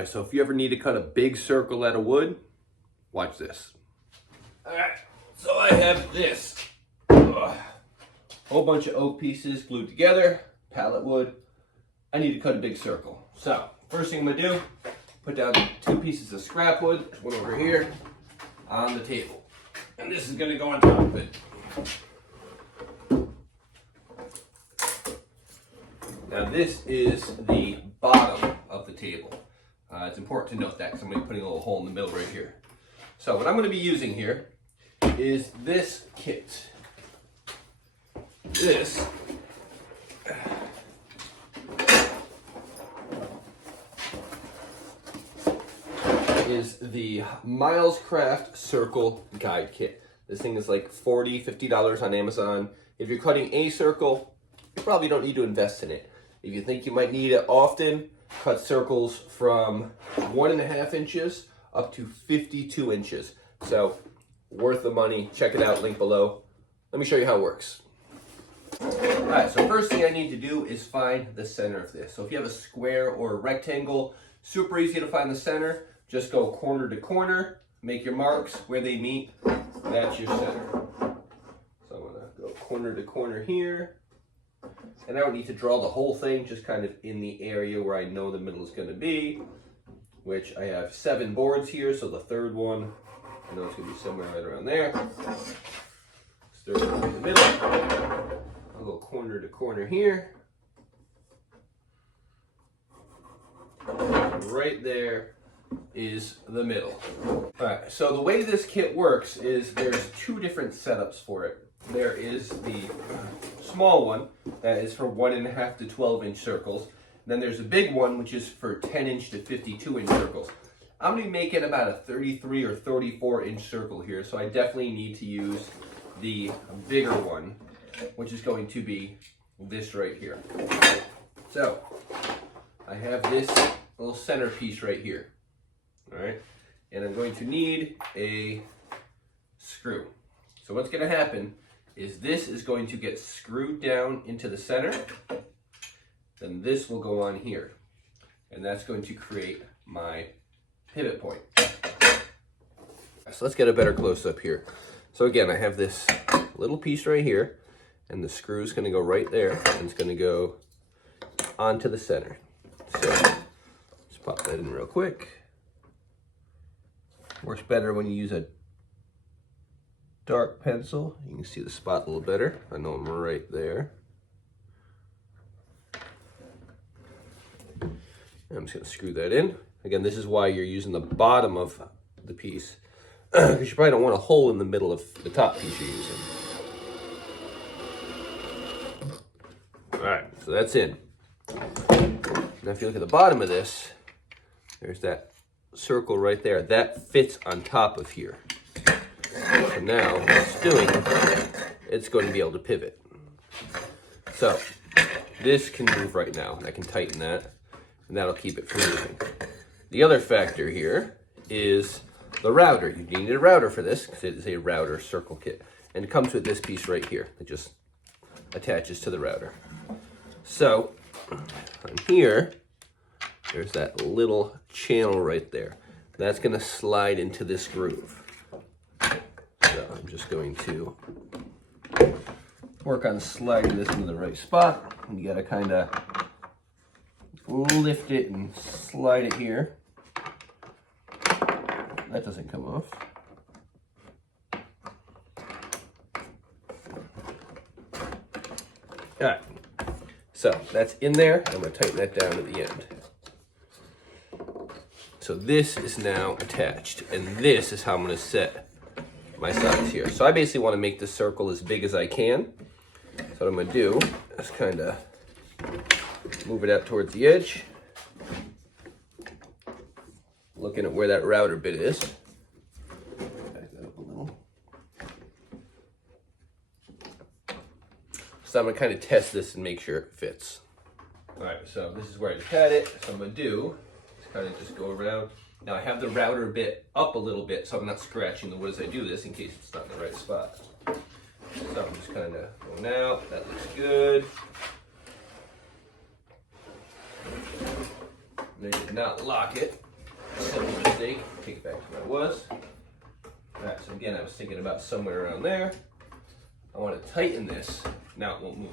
right, so if you ever need to cut a big circle out of wood, watch this. All right, so I have this. Whole bunch of oak pieces glued together, pallet wood. I need to cut a big circle. So, first thing I'm gonna do, put down 2 pieces of scrap wood, one over here, on the table. And this is gonna go on top of it. Now this is the bottom of the table. It's important to note that because I'm going to be putting a little hole in the middle right here. So what I'm going to be using here is this kit. This is the Miles Craft Circle Guide Kit. This thing is like $40, $50 on Amazon. If you're cutting a circle, you probably don't need to invest in it. If you think you might need it often, cut circles from 1.5 inches up to 52 inches. So, worth the money. Check it out, link below. Let me show you how it works. Alright, so first thing I need to do is find the center of this. So if you have a square or a rectangle, super easy to find the center. Just go corner to corner, make your marks where they meet. That's your center. So I'm gonna go corner to corner here. And I don't need to draw the whole thing, just kind of in the area where I know the middle is gonna be, which I have 7 boards here, so the third one, I know it's gonna be somewhere right around there. This third one in the middle. I'll go corner to corner here. Right there is the middle. All right, so the way this kit works is there's 2 different setups for it. There is the small one that is for 1.5 to 12-inch circles. Then there's a big one which is for 10-inch to 52-inch circles. I'm going to be making about a 33 or 34-inch circle here, so I definitely need to use the bigger one, which is going to be this right here. So I have this little centerpiece right here. All right, and I'm going to need a screw. So what's going to happen is this is going to get screwed down into the center. Then this will go on here, and that's going to create my pivot point. So let's get a better close-up here. So again, I have this little piece right here, and the screw is going to go right there, and it's going to go onto the center. So let's pop that in real quick. Works better when you use a dark pencil. You can see the spot a little better. I know I'm right there. I'm just going to screw that in. Again, this is why you're using the bottom of the piece, because you probably don't want a hole in the middle of the top piece you're using. All right, so that's in. Now if you look at the bottom of this, there's that circle right there. That fits on top of here. So now what it's doing, it's going to be able to pivot. So this can move right now. I can tighten that, and that'll keep it from moving. The other factor here is the router. You need a router for this because it is a router circle kit. And it comes with this piece right here. It just attaches to the router. So on here, there's that little channel right there. That's going to slide into this groove. So I'm just going to work on sliding this into the right spot. And you got to kind of lift it and slide it here. That doesn't come off. All right. So that's in there. I'm going to tighten that down at the end. So this is now attached, and this is how I'm going to set my sides here. So I basically want to make this circle as big as I can. So what I'm going to do is kind of move it out towards the edge, looking at where that router bit is. Back that up a little. So I'm going to kind of test this and make sure it fits. All right, so this is where I just had it. So I'm going to do is kind of just go around. Now I have the router bit up a little bit, so I'm not scratching the wood as I do this in case it's not in the right spot. So I'm just kind of going out. That looks good. And I did not lock it. Simple mistake. Take it back to where it was. Alright, so again, I was thinking about somewhere around there. I want to tighten this. Now it won't move.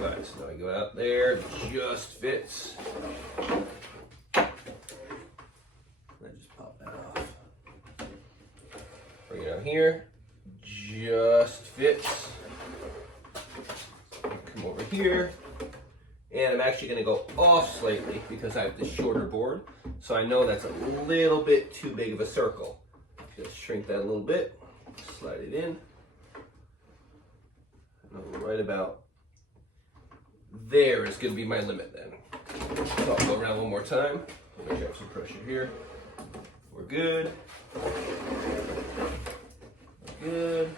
Alright, so now I go out there. It just fits. I just pop that off. Bring it out here. Just fits. Come over here. And I'm actually going to go off slightly because I have this shorter board. So I know that's a little bit too big of a circle. Just shrink that a little bit. Slide it in. Right about there is going to be my limit then. So I'll go around one more time. Make sure I have some pressure here. We're good. We're good.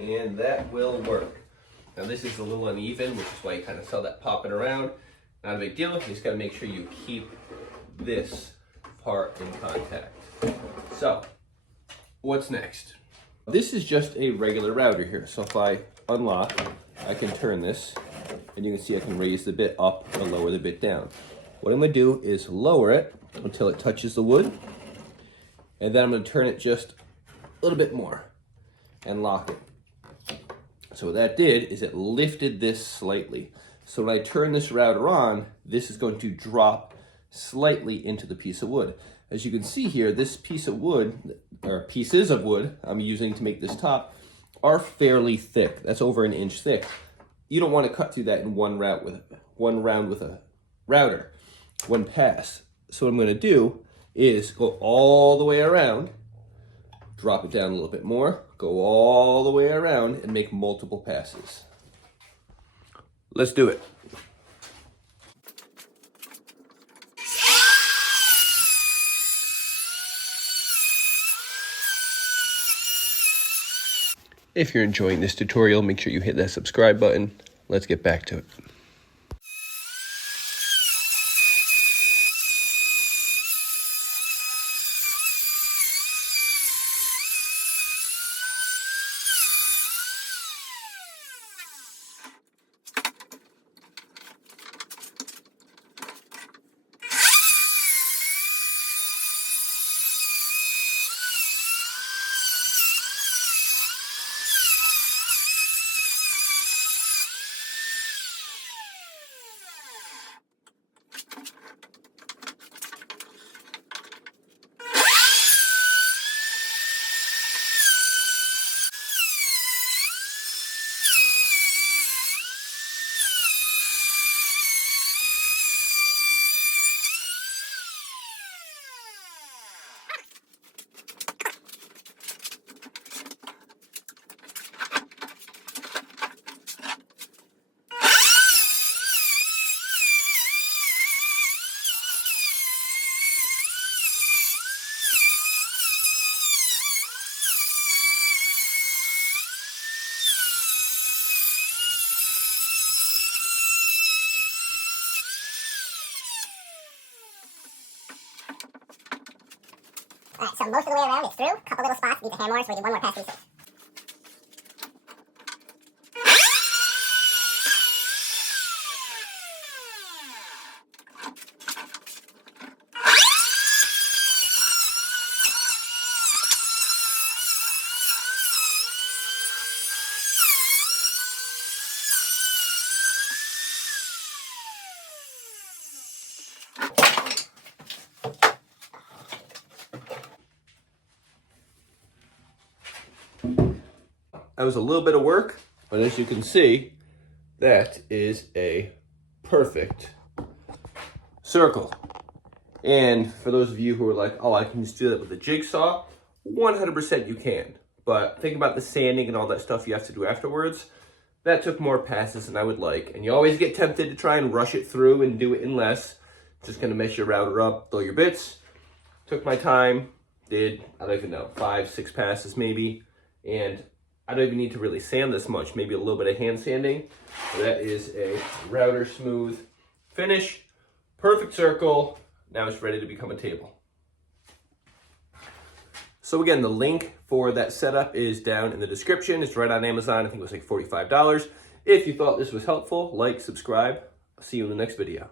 And that will work. Now this is a little uneven, which is why you kind of saw that popping around. Not a big deal. You just got to make sure you keep this part in contact. So, what's next? This is just a regular router here. So if I unlock, I can turn this, and you can see I can raise the bit up or lower the bit down. What I'm going to do is lower it until it touches the wood, and then I'm going to turn it just a little bit more and lock it. So what that did is it lifted this slightly. So when I turn this router on, this is going to drop slightly into the piece of wood. As you can see here, this piece of wood, or pieces of wood I'm using to make this top, are fairly thick. That's over an inch thick. You don't want to cut through that in one round with a router, one pass. So what I'm going to do is go all the way around, drop it down a little bit more, go all the way around, and make multiple passes. Let's do it. If you're enjoying this tutorial, make sure you hit that subscribe button. Let's get back to it. Alright, so most of the way around is through. A couple little spots need to hammer more, so we do one more pass to be safe. That was a little bit of work, but as you can see, that is a perfect circle. And for those of you who are like, oh, I can just do that with a jigsaw, 100% you can. But think about the sanding and all that stuff you have to do afterwards. That took more passes than I would like. And you always get tempted to try and rush it through and do it in less. Just gonna mess your router up, throw your bits. Took my time, did, I don't even know, 5, 6 passes maybe. And I don't even need to really sand this much, maybe a little bit of hand sanding. So that is a router smooth finish, perfect circle. Now it's ready to become a table. So again, the link for that setup is down in the description. It's right on Amazon. I think it was like $45. If you thought this was helpful, like, subscribe. I'll see you in the next video.